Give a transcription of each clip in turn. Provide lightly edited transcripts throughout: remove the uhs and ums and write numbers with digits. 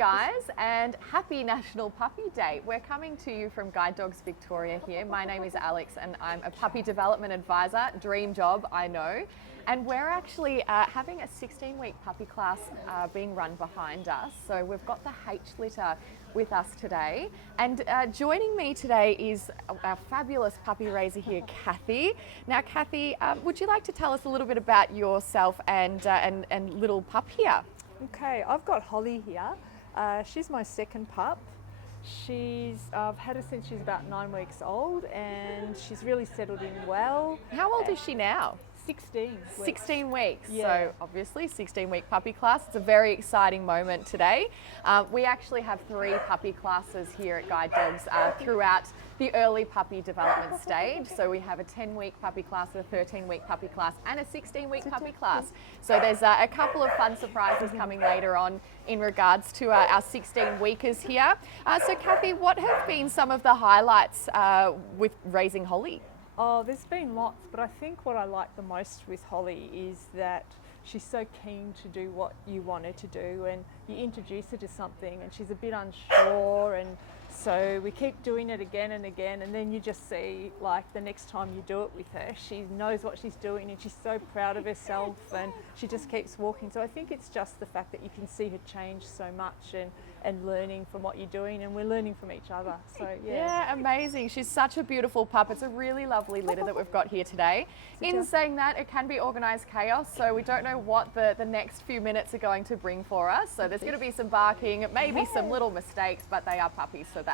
guys, and happy National Puppy Day. We're coming to you from Guide Dogs Victoria here. My name is Alex and I'm a puppy development advisor. Dream job, I know. And we're actually having a 16-week puppy class being run behind us. So we've got the H litter with us today. And joining me today is our fabulous puppy raiser here, Cathy. Now, Cathy, would you like to tell us a little bit about yourself and little pup here? Okay, I've got Hollie here. She's my second pup. I've had her since she's about 9 weeks old and she's really settled in well. How old is she now? 16 weeks. 16 weeks, Yeah. So obviously 16-week puppy class. It's a very exciting moment today. We actually have 3 puppy classes here at Guide Dogs throughout the early puppy development stage. So we have a 10-week puppy class, a 13-week puppy class and a 16-week puppy class. So there's a couple of fun surprises coming later on in regards to our 16-weekers here. So Cathy, what have been some of the highlights with raising Hollie? Oh, there's been lots, but I think what I like the most with Hollie is that she's so keen to do what you want her to do, and you introduce her to something and she's a bit unsure, and so we keep doing it again and again, and then you just see, like, the next time you do it with her, she knows what she's doing and she's so proud of herself and she just keeps walking. So I think it's just the fact that you can see her change so much and learning from what you're doing, and we're learning from each other. So Yeah, amazing. She's such a beautiful pup. It's a really lovely litter that we've got here today. In saying that, it can be organised chaos, so we don't know what the next few minutes are going to bring for us. So there's going to be some barking, maybe some little mistakes, but they are puppies, so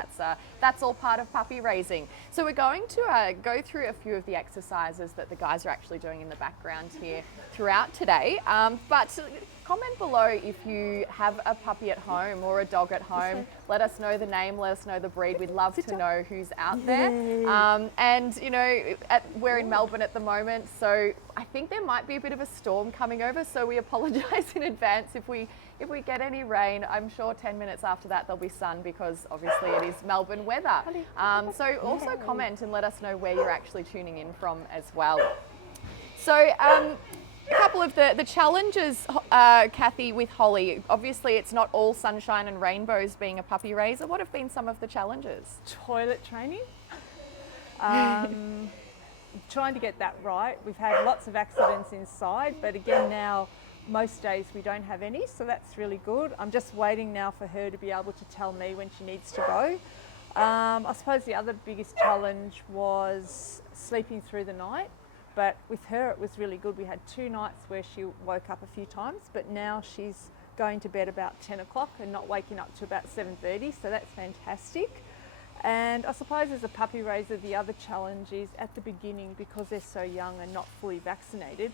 that's all part of puppy raising. So we're going to go through a few of the exercises that the guys are actually doing in the background here throughout today. But comment below if you have a puppy at home or a dog at home. Let us know the name, let us know the breed. We'd love to know who's out there. And you know, we're in Melbourne at the moment, so I think there might be a bit of a storm coming over, so we apologise in advance if we get any rain. I'm sure 10 minutes after that there'll be sun, because obviously it is Melbourne weather. So also comment and let us know where you're actually tuning in from as well. So a couple of the challenges, Cathy, with Hollie. Obviously it's not all sunshine and rainbows being a puppy raiser. What have been some of the challenges? toilet training. Trying to get that right. We've had lots of accidents inside, but again now most days we don't have any, so that's really good. I'm just waiting now for her to be able to tell me when she needs to go. I suppose the other biggest challenge was sleeping through the night, but with her it was really good. We had 2 nights where she woke up a few times, but now she's going to bed about 10 o'clock and not waking up to about 7:30, so that's fantastic. And I suppose as a puppy raiser, the other challenge is at the beginning, because they're so young and not fully vaccinated,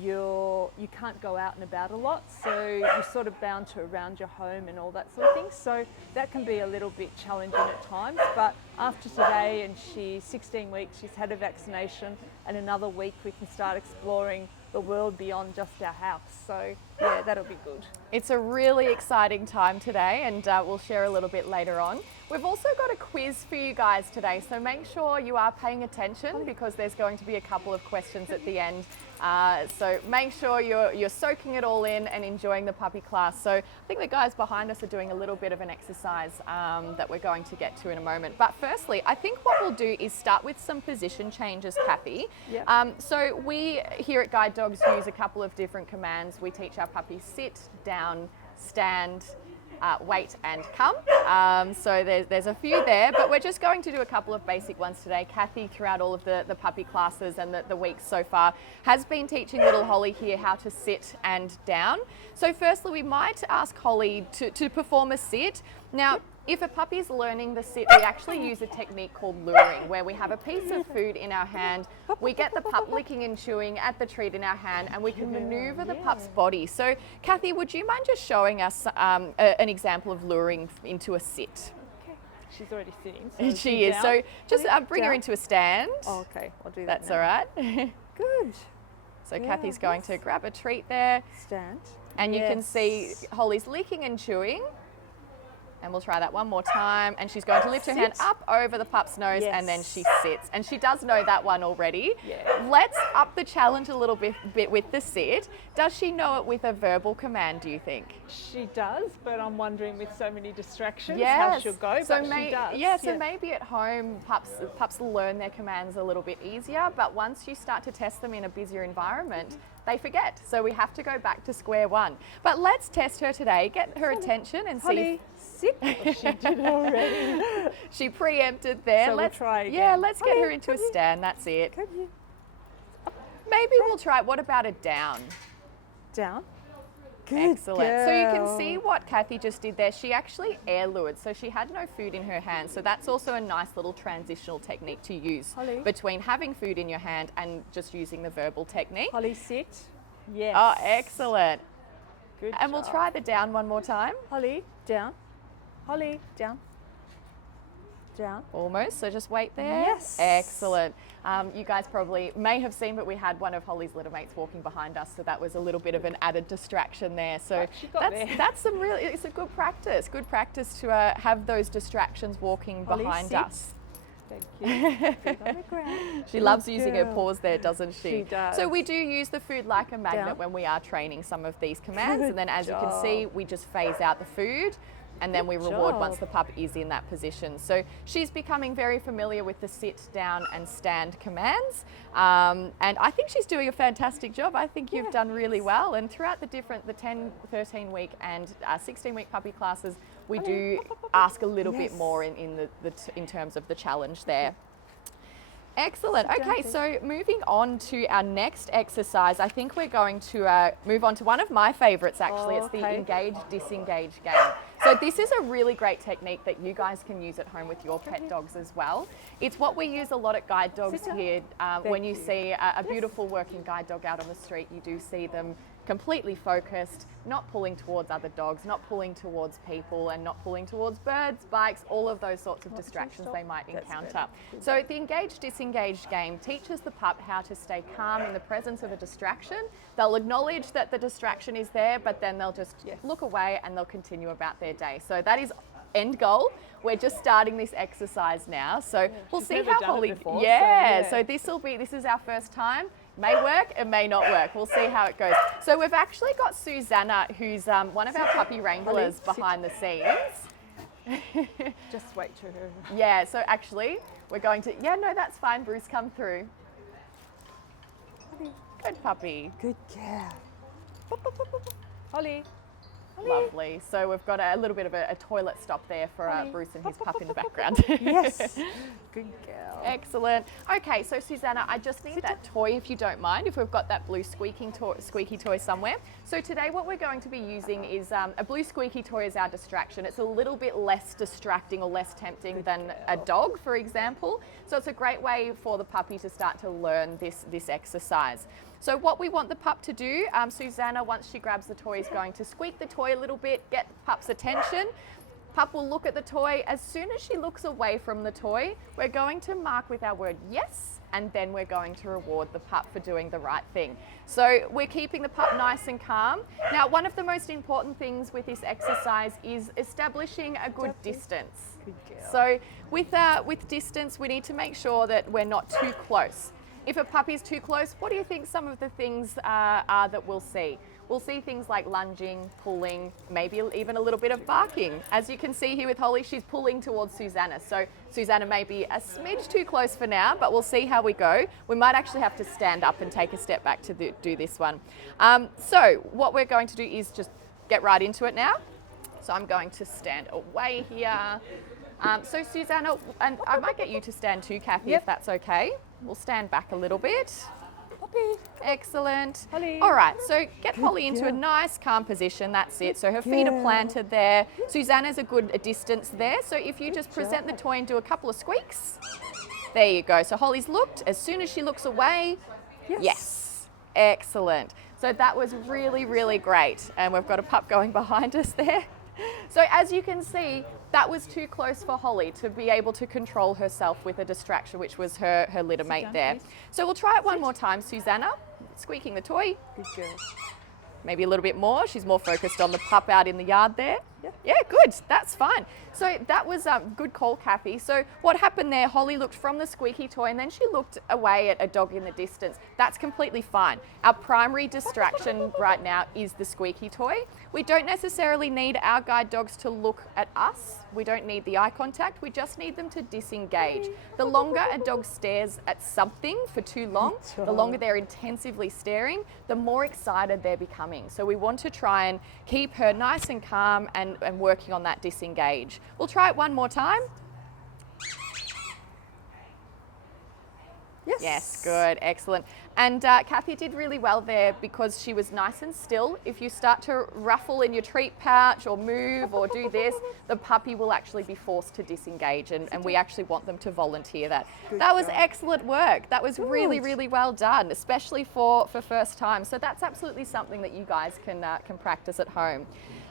you can't go out and about a lot, so you're sort of bound to around your home and all that sort of thing. So that can be a little bit challenging at times, but after today, and she's 16 weeks, she's had a vaccination, and another week we can start exploring the world beyond just our house. So yeah, that'll be good. It's a really exciting time today, and we'll share a little bit later on. We've also got a quiz for you guys today, so make sure you are paying attention, because there's going to be a couple of questions at the end. So make sure you're soaking it all in and enjoying the puppy class. So I think the guys behind us are doing a little bit of an exercise that we're going to get to in a moment. But firstly, I think what we'll do is start with some position changes, Cathy. Yep. So we here at Guide Dogs use a couple of different commands. We teach our puppies sit, down, stand, wait and come. So there's a few there, but we're just going to do a couple of basic ones today. Cathy, throughout all of the puppy classes and the weeks so far, has been teaching little Hollie here how to sit and down. So firstly, we might ask Hollie to perform a sit. Now, if a puppy's learning the sit, we actually use a technique called luring, where we have a piece of food in our hand, we get the pup licking and chewing at the treat in our hand, and we can maneuver the pup's body. So Cathy, would you mind just showing us an example of luring into a sit? Okay. She's already sitting. So she is. down. So just bring her into a stand. Oh, okay, I'll do that. That's all right. Good. So Cathy's going to grab a treat there. Stand. And you can see Hollie's licking and chewing. And we'll try that one more time. And she's going to lift her hand up over the pup's nose and then she sits. And she does know that one already. Yeah. Let's up the challenge a little bit with the sit. Does she know it with a verbal command, do you think? She does, but I'm wondering with so many distractions Yes. how she'll go, So but she does. Yeah, so maybe at home pups learn their commands a little bit easier, but once you start to test them in a busier environment, they forget. So we have to go back to square one. But let's test her today, get her attention and Hollie, sit. Oh, she did already. She preempted there. So let's we'll try again. Yeah, let's get Hollie, her into a stand. That's it. Come here. Maybe we'll try. What about a down? Down. Good Excellent. girl. So you can see what Cathy just did there. She actually air lured, so she had no food in her hand. So that's also a nice little transitional technique to use Hollie. between having food in your hand and just using the verbal technique. Hollie, sit. Yes. Oh, excellent. Good And we'll job. try the down one more time. Hollie, down. Hollie, down. Down. Almost, so just wait there. Yes. Excellent. You guys probably may have seen, but we had one of Hollie's litter mates walking behind us, so that was a little bit of an added distraction there. So But she got there. that's some really, it's a good practice to have those distractions walking Hollie, behind sit. us. Thank you. Feet on the ground. She loves using her girl. paws there, doesn't she? She does. So we do use the food like a magnet Down. when we are training some of these commands, Good and then as you can job. see, we just phase out the food. And then we Good reward job. once the pup is in that position. So she's becoming very familiar with the sit, down and stand commands. And I think she's doing a fantastic job. I think you've done really well. And throughout the 10, 13 week and 16 week puppy classes, we do ask a little bit more in terms of the challenge there. Excellent. Okay, so moving on to our next exercise, I think we're going to move on to one of my favorites actually. It's the engage, disengage game. So this is a really great technique that you guys can use at home with your pet dogs as well. It's what we use a lot at guide dogs here. When you see a beautiful working guide dog out on the street, you do see them completely focused, not pulling towards other dogs, not pulling towards people, and not pulling towards birds, bikes, all of those sorts of distractions they might encounter. So the engage-disengage game teaches the pup how to stay calm in the presence of a distraction. They'll acknowledge that the distraction is there, but then they'll just look away and they'll continue about their day. So that is end goal. We're just starting this exercise now, so we'll see how Hollie. So this is our first time. May work, it may not work. We'll see how it goes. So we've actually got Susanna, who's one of our puppy wranglers behind the scenes. Just wait to her. Yeah, so actually we're going to, that's fine, Bruce, come through. Good puppy. Good girl. Hollie. Lovely. So we've got a little bit of a toilet stop there for Bruce and his pup in the background. Yes. Good girl. Excellent. Okay, so Susanna, I just need that toy if you don't mind, if we've got that blue squeaky toy somewhere. So today what we're going to be using is a blue squeaky toy as our distraction. It's a little bit less distracting or less tempting than a dog, for example. So it's a great way for the puppy to start to learn this exercise. So what we want the pup to do, Susanna, once she grabs the toy, is going to squeak the toy a little bit, get the pup's attention. Pup will look at the toy. As soon as she looks away from the toy, we're going to mark with our word yes, and then we're going to reward the pup for doing the right thing. So we're keeping the pup nice and calm. Now, one of the most important things with this exercise is establishing a good distance. Good girl. So with distance, we need to make sure that we're not too close. If a puppy's too close, what do you think some of the things are that we'll see? We'll see things like lunging, pulling, maybe even a little bit of barking. As you can see here with Hollie, she's pulling towards Susanna. So Susanna may be a smidge too close for now, but we'll see how we go. We might actually have to stand up and take a step back to do this one. So what we're going to do is just get right into it now. So I'm going to stand away here. So Susanna, and I might get you to stand too, Cathy, if that's okay. We'll stand back a little bit. Puppy. Excellent. Hollie. All right, so get Hollie into a nice calm position. That's it. So her feet are planted there. Susanna's a good distance there. So if you just present the toy and do a couple of squeaks. There you go. So Hollie's looked. As soon as she looks away, yes. Excellent. So that was really, really great. And we've got a pup going behind us there. So as you can see, that was too close for Hollie to be able to control herself with a distraction, which was her litter mate there. So we'll try it one more time, Susanna. Squeaking the toy. Good girl. Maybe a little bit more. She's more focused on the pup out in the yard there. Yeah, good. That's fine. So that was good call, Cathy. So what happened there, Hollie looked from the squeaky toy and then she looked away at a dog in the distance. That's completely fine. Our primary distraction right now is the squeaky toy. We don't necessarily need our guide dogs to look at us. We don't need the eye contact. We just need them to disengage. The longer a dog stares at something for too long, the longer they're intensively staring, the more excited they're becoming. So we want to try and keep her nice and calm and working on that disengage. We'll try it one more time. Yes, good, excellent. And Cathy did really well there because she was nice and still. If you start to ruffle in your treat pouch or move or do this, the puppy will actually be forced to disengage, and we actually want them to volunteer that. That was excellent work. That was really, really well done, especially for first time. So that's absolutely something that you guys can practice at home.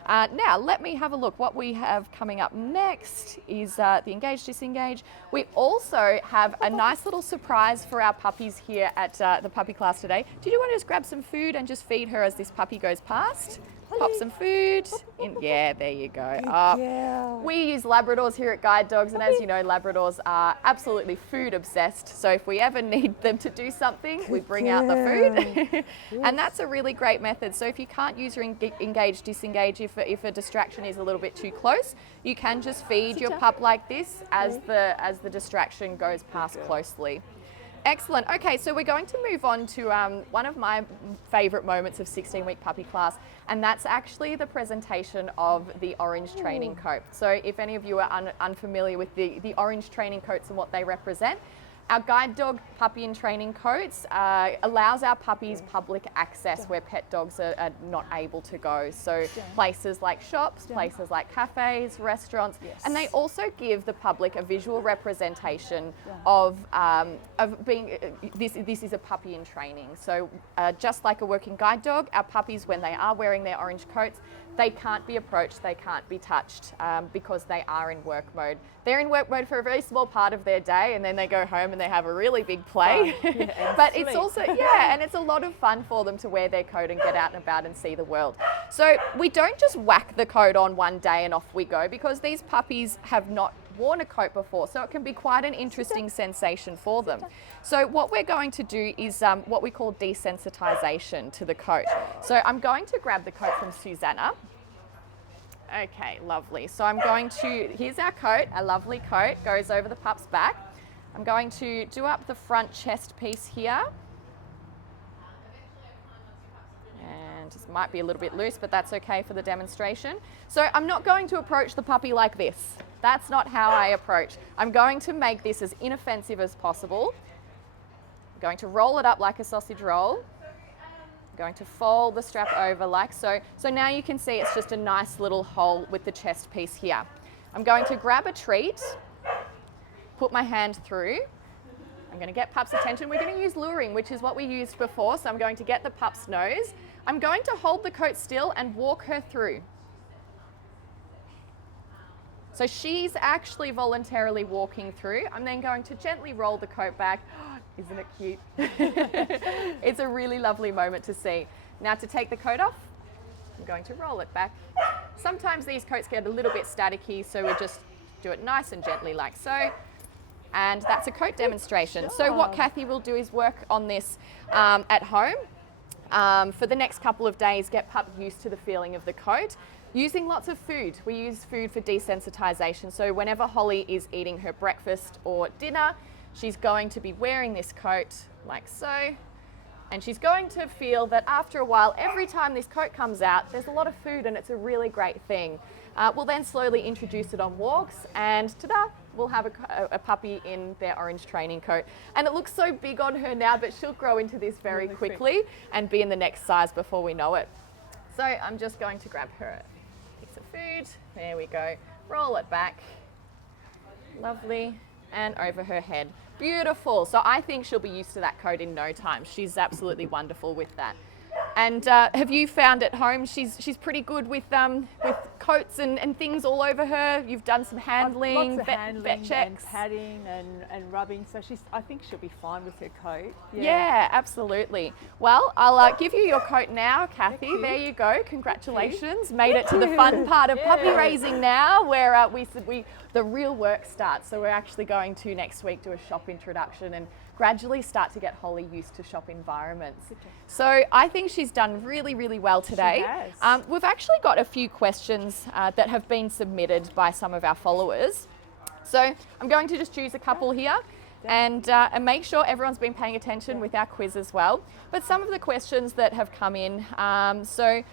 Now, let me have a look. What we have coming up next is the engage, disengage. We also have a nice little surprise for our puppies here at the puppy class today. Did you want to just grab some food and just feed her as this puppy goes past? Pop some food in. Yeah, there you go. We use Labradors here at Guide Dogs, and as you know, Labradors are absolutely food obsessed. So if we ever need them to do something, we bring out the food. And that's a really great method. So if you can't use your engage, disengage, if a distraction is a little bit too close, you can just feed your pup like this as the distraction goes past closely. Excellent. Okay, so we're going to move on to one of my favourite moments of 16-week puppy class, and that's actually the presentation of the orange training coat. So if any of you are unfamiliar with the orange training coats and what they represent, our guide dog puppy-in-training coats allows our puppies public access where pet dogs are not able to go. So places like shops, places like cafes, restaurants, and they also give the public a visual representation of being, this is a puppy in training. So just like a working guide dog, our puppies, when they are wearing their orange coats, they can't be approached, they can't be touched because they are in work mode. They're in work mode for a very small part of their day, and then they go home and they have a really big play. But it's also, and it's a lot of fun for them to wear their coat and get out and about and see the world. So we don't just whack the coat on one day and off we go, because these puppies have not worn a coat before, so it can be quite an interesting sensation for them. So what we're going to do is what we call desensitization to the coat. So I'm going to grab the coat from Susanna. Okay, lovely. So I'm going to, here's our coat, a lovely coat, goes over the pup's back. I'm going to do up the front chest piece here. And just might be a little bit loose, but that's okay for the demonstration. So I'm not going to approach the puppy like this. That's not how I approach. I'm going to make this as inoffensive as possible. I'm going to roll it up like a sausage roll. Going to fold the strap over like so. So now you can see it's just a nice little hole with the chest piece here. I'm going to grab a treat, put my hand through. I'm going to get pup's attention. We're going to use luring, which is what we used before. So I'm going to get the pup's nose. I'm going to hold the coat still and walk her through. So she's actually voluntarily walking through. I'm then going to gently roll the coat back. Isn't it cute? It's a really lovely moment to see. Now to take the coat off, I'm going to roll it back. Sometimes these coats get a little bit staticky, so we just do it nice and gently like so. And that's a coat demonstration. So what Cathy will do is work on this at home for the next couple of days, get pup used to the feeling of the coat. Using lots of food. We use food for desensitization. So whenever Hollie is eating her breakfast or dinner, she's going to be wearing this coat like so. And she's going to feel that after a while, every time this coat comes out, there's a lot of food and it's a really great thing. We'll then slowly introduce it on walks, and ta-da, we'll have a puppy in their orange training coat. And it looks so big on her now, but she'll grow into this very quickly and be in the next size before we know it. So I'm just going to grab her a piece of food. There we go. Roll it back. Lovely. And over her head. Beautiful. So I think she'll be used to that coat in no time. She's absolutely wonderful with that. And have you found at home she's pretty good with coats and things all over her. You've done some handling, Lots of handling vet checks. and patting and rubbing. So I think she'll be fine with her coat. Yeah, absolutely. Well, I'll give you your coat now, Kathy. Thank you. There you go. Congratulations. Made it to the fun part of puppy raising now, where the real work starts. So we're actually going to next week do a shop introduction and gradually start to get Hollie used to shop environments. So I think she's done really, really well today. She has. We've actually got a few questions that have been submitted by some of our followers. So I'm going to just choose a couple here and make sure everyone's been paying attention with our quiz as well. But some of the questions that have come in, so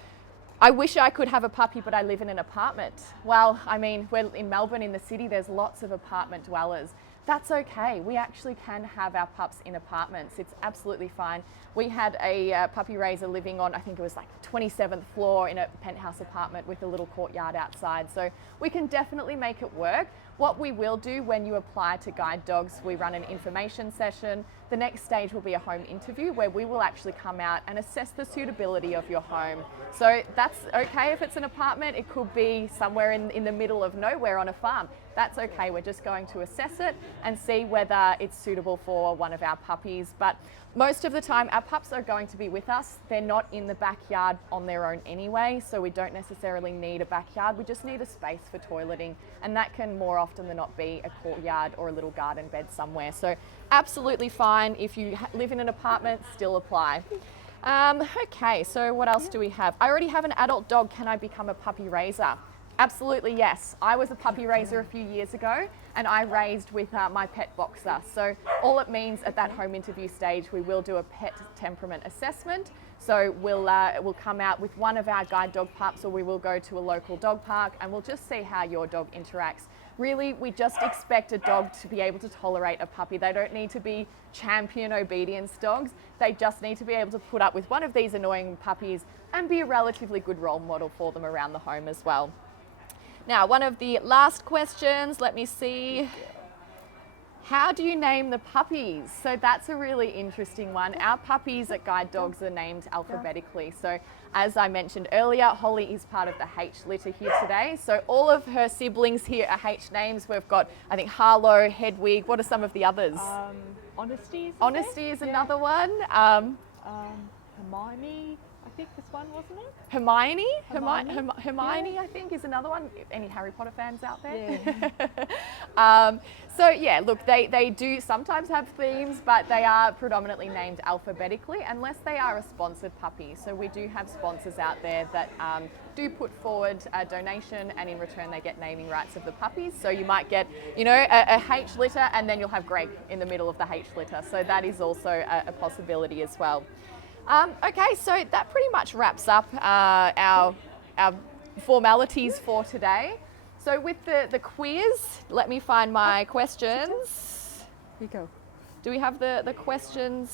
I wish I could have a puppy, but I live in an apartment. Well, I mean, we're in Melbourne in the city, there's lots of apartment dwellers. That's okay. We actually can have our pups in apartments. It's absolutely fine. We had a puppy raiser living on, I think it was like 27th floor in a penthouse apartment with a little courtyard outside. So we can definitely make it work. What we will do when you apply to guide dogs, we run an information session. The next stage will be a home interview where we will actually come out and assess the suitability of your home. So that's okay if it's an apartment. It could be somewhere in the middle of nowhere on a farm. That's okay. We're just going to assess it and see whether it's suitable for one of our puppies. But most of the time our pups are going to be with us. They're not in the backyard on their own anyway, so we don't necessarily need a backyard. We just need a space for toileting, and that can more often than not be a courtyard or a little garden bed somewhere. So absolutely fine. If you live in an apartment, still apply. Okay, so what else do we have? I already have an adult dog. Can I become a puppy raiser? Absolutely, yes. I was a puppy raiser a few years ago, and I raised with my pet boxer. So all it means at that home interview stage, we will do a pet temperament assessment. So we'll come out with one of our guide dog pups, or we will go to a local dog park and we'll just see how your dog interacts. Really, we just expect a dog to be able to tolerate a puppy. They don't need to be champion obedience dogs. They just need to be able to put up with one of these annoying puppies and be a relatively good role model for them around the home as well. Now, one of the last questions, let me see. How do you name the puppies? So that's a really interesting one. Our puppies at Guide Dogs are named alphabetically. So as I mentioned earlier, Hollie is part of the H litter here today. So all of her siblings here are H names. We've got, I think, Harlow, Hedwig. What are some of the others? Honesty is Honesty is another one. Hermione, I think this one, wasn't it? Hermione, I think, is another one. Any Harry Potter fans out there? Yeah. So yeah, look, they do sometimes have themes, but they are predominantly named alphabetically unless they are a sponsored puppy. So we do have sponsors out there that do put forward a donation, and in return they get naming rights of the puppies. So you might get, you know, a H litter, and then you'll have Greg in the middle of the H litter. So that is also a possibility as well. Okay, so that pretty much wraps up our formalities for today. So with the quiz, let me find my questions. Here you go. Do we have the questions?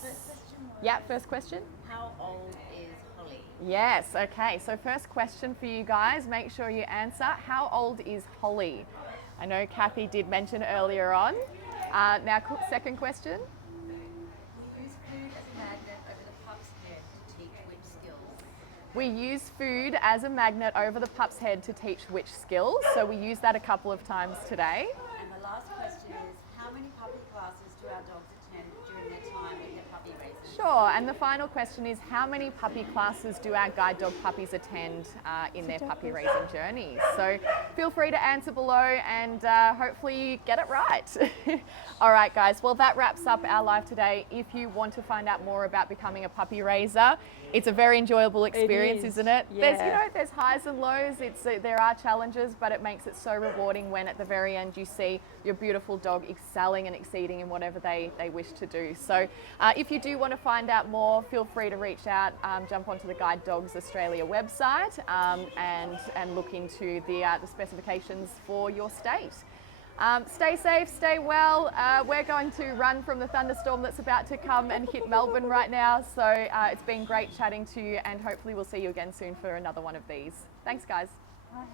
First question was, Yeah, first question. how old is Hollie? Yes, okay. So first question for you guys, make sure you answer. How old is Hollie? I know Kathy did mention earlier on. Now, second question. We use food as a magnet over the pup's head to teach which skills. We use food as a magnet over the pup's head to teach which skills. So we use that a couple of times today. And the last question is, how many puppy classes do our dogs attend during their time with their puppy raisers? Sure, and the final question is, how many puppy classes do our guide dog puppies attend in their puppy raising journeys? So feel free to answer below, and hopefully you get it right. All right, guys, well, that wraps up our live today. If you want to find out more about becoming a puppy raiser, it's a very enjoyable experience, isn't it? Yeah. There's highs and lows. There are challenges, but it makes it so rewarding when at the very end you see your beautiful dog excelling and exceeding in whatever they wish to do. So if you do want to find out more, feel free to reach out, jump onto the Guide Dogs Australia website and look into the specifications for your state. Stay safe, stay well. We're going to run from the thunderstorm that's about to come and hit Melbourne right now. So it's been great chatting to you, and hopefully we'll see you again soon for another one of these. Thanks, guys. Bye.